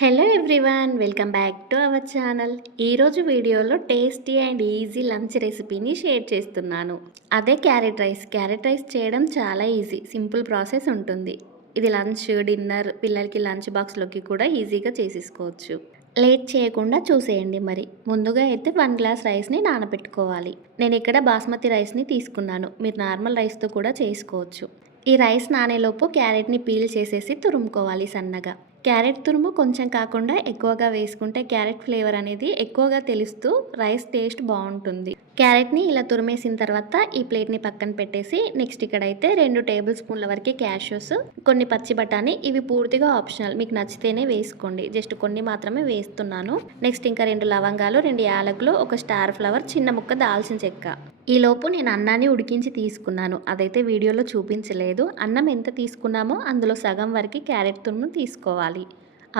Hello everyone welcome back to our channel ఈరోజు వీడియోలో tasty and easy lunch రెసిపీని share చేస్తున్నాను. అదే క్యారెట్ రైస్ క్యారెట్ రైస్ చేయడం చాలా ఈజీ సింపుల్ ప్రాసెస్ ఉంటుంది. ఇది లంచ్ డిన్నర్ పిల్లలకి లంచ్ బాక్స్లోకి కూడా ఈజీగా చేసేసుకోవచ్చు. లేట్ చేయకుండా చూసేయండి మరి. ముందుగా అయితే వన్ గ్లాస్ రైస్ని నానబెట్టుకోవాలి. నేను ఇక్కడ బాస్మతి రైస్ని తీసుకున్నాను. మీరు నార్మల్ రైస్తో కూడా చేసుకోవచ్చు. ఈ రైస్ నానేలోపు క్యారెట్ని పీల్ చేసేసి తురుముకోవాలి సన్నగా. క్యారెట్ తురుము కొంచెం కాకుండా ఎక్కువగా వేసుకుంటే క్యారెట్ ఫ్లేవర్ అనేది ఎక్కువగా తెలుస్తూ రైస్ టేస్ట్ బాగుంటుంది. క్యారెట్ని ఇలా తురిమేసిన తర్వాత ఈ ప్లేట్ని పక్కన పెట్టేసి నెక్స్ట్ ఇక్కడైతే రెండు టేబుల్ స్పూన్ల వరకు క్యాష్యూస్ కొన్ని పచ్చి బఠానీ ఇవి పూర్తిగా ఆప్షనల్. మీకు నచ్చితేనే వేసుకోండి. జస్ట్ కొన్ని మాత్రమే వేస్తున్నాను. నెక్స్ట్ ఇంకా రెండు లవంగాలు రెండు యాలకులు ఒక స్టార్ ఫ్లవర్ చిన్న ముక్క దాల్చిన చెక్క. ఈలోపు నేను అన్నాన్ని ఉడికించి తీసుకున్నాను. అదైతే వీడియోలో చూపించలేదు. అన్నం ఎంత తీసుకున్నామో అందులో సగం వరకు క్యారెట్ తురుము తీసుకోవాలి.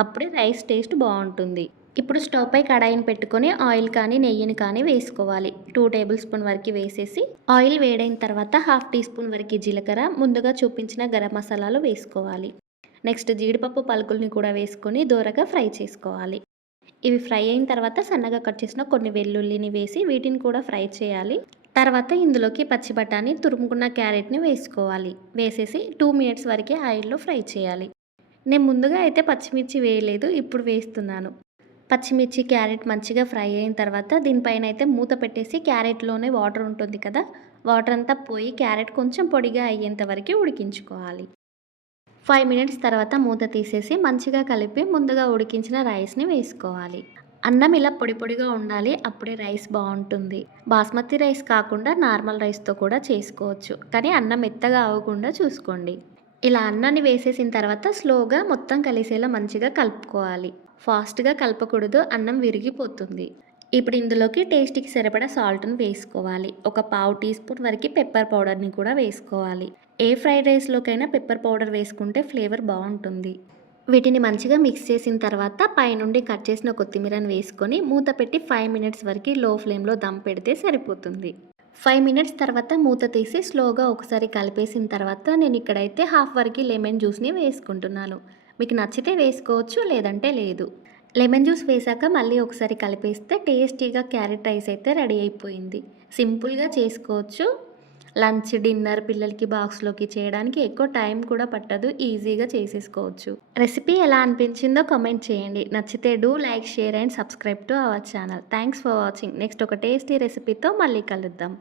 అప్పుడే రైస్ టేస్ట్ బాగుంటుంది. ఇప్పుడు స్టవ్ పై కడాయిని పెట్టుకొని ఆయిల్ కానీ నెయ్యిని కానీ వేసుకోవాలి. టూ టేబుల్ స్పూన్ వరకు వేసేసి ఆయిల్ వేడైన తర్వాత హాఫ్ టీ స్పూన్ వరకు జీలకర్ర ముందుగా చూపించిన గరం మసాలాలు వేసుకోవాలి. నెక్స్ట్ జీడిపప్పు పలుకుల్ని కూడా వేసుకొని దూరగా ఫ్రై చేసుకోవాలి. ఇవి ఫ్రై అయిన తర్వాత సన్నగా కట్ చేసిన కొన్ని వెల్లుల్లిని వేసి వీటిని కూడా ఫ్రై చేయాలి. తర్వాత ఇందులోకి పచ్చి బఠానీ తురుముకున్న క్యారెట్ని వేసుకోవాలి. వేసేసి టూ మినిట్స్ వరకే ఆయిల్లో ఫ్రై చేయాలి. నేను ముందుగా అయితే పచ్చిమిర్చి వేయలేదు ఇప్పుడు వేస్తున్నాను. పచ్చిమిర్చి క్యారెట్ మంచిగా ఫ్రై అయిన తర్వాత దీనిపైన అయితే మూత పెట్టేసి క్యారెట్లోనే వాటర్ ఉంటుంది కదా వాటర్ అంతా పోయి క్యారెట్ కొంచెం పొడిగా అయ్యేంత వరకు ఉడికించుకోవాలి. ఫైవ్ మినిట్స్ తర్వాత మూత తీసేసి మంచిగా కలిపి ముందుగా ఉడికించిన రైస్ని వేసుకోవాలి. అన్నం ఇలా పొడి పొడిగా ఉండాలి అప్పుడే రైస్ బాగుంటుంది. బాస్మతి రైస్ కాకుండా నార్మల్ రైస్తో కూడా చేసుకోవచ్చు. కానీ అన్నం మెత్తగా అవ్వకుండా చూసుకోండి. ఇలా అన్నాన్ని వేసేసిన తర్వాత స్లోగా మొత్తం కలిసేలా మంచిగా కలుపుకోవాలి. ఫాస్ట్గా కలపకూడదు అన్నం విరిగిపోతుంది. ఇప్పుడు ఇందులోకి టేస్ట్కి సరిపడా సాల్ట్ని వేసుకోవాలి. ఒక పావు టీ స్పూన్ వరకు పెప్పర్ పౌడర్ని కూడా వేసుకోవాలి. ఏ ఫ్రైడ్ రైస్లోకైనా పెప్పర్ పౌడర్ వేసుకుంటే ఫ్లేవర్ బాగుంటుంది. వీటిని మంచిగా మిక్స్ చేసిన తర్వాత పైనుండి కట్ చేసిన కొత్తిమీరను వేసుకొని మూత పెట్టి ఫైవ్ మినిట్స్ వరకు లో ఫ్లేమ్లో దమ్ పెడితే సరిపోతుంది. ఫైవ్ మినిట్స్ తర్వాత మూత తీసి స్లోగా ఒకసారి కలిపేసిన తర్వాత నేను ఇక్కడైతే హాఫ్ వరకు లెమన్ జ్యూస్ని వేసుకుంటున్నాను. మీకు నచ్చితే వేసుకోవచ్చు లేదంటే లేదు. లెమన్ జ్యూస్ వేసాక మళ్ళీ ఒకసారి కలిపేస్తే టేస్టీగా క్యారెట్ రైస్ అయితే రెడీ అయిపోయింది. సింపుల్గా చేసుకోవచ్చు. లంచ్ డిన్నర్ పిల్లలకి బాక్స్లోకి చేయడానికి ఎక్కువ టైం కూడా పట్టదు. ఈజీగా చేసేసుకోవచ్చు. రెసిపీ ఎలా అనిపించిందో కమెంట్ చేయండి. నచ్చితే do like share and subscribe to our channel. Thanks for watching. Next ఒక టేస్టీ రెసిపీతో మళ్ళీ కలుద్దాం.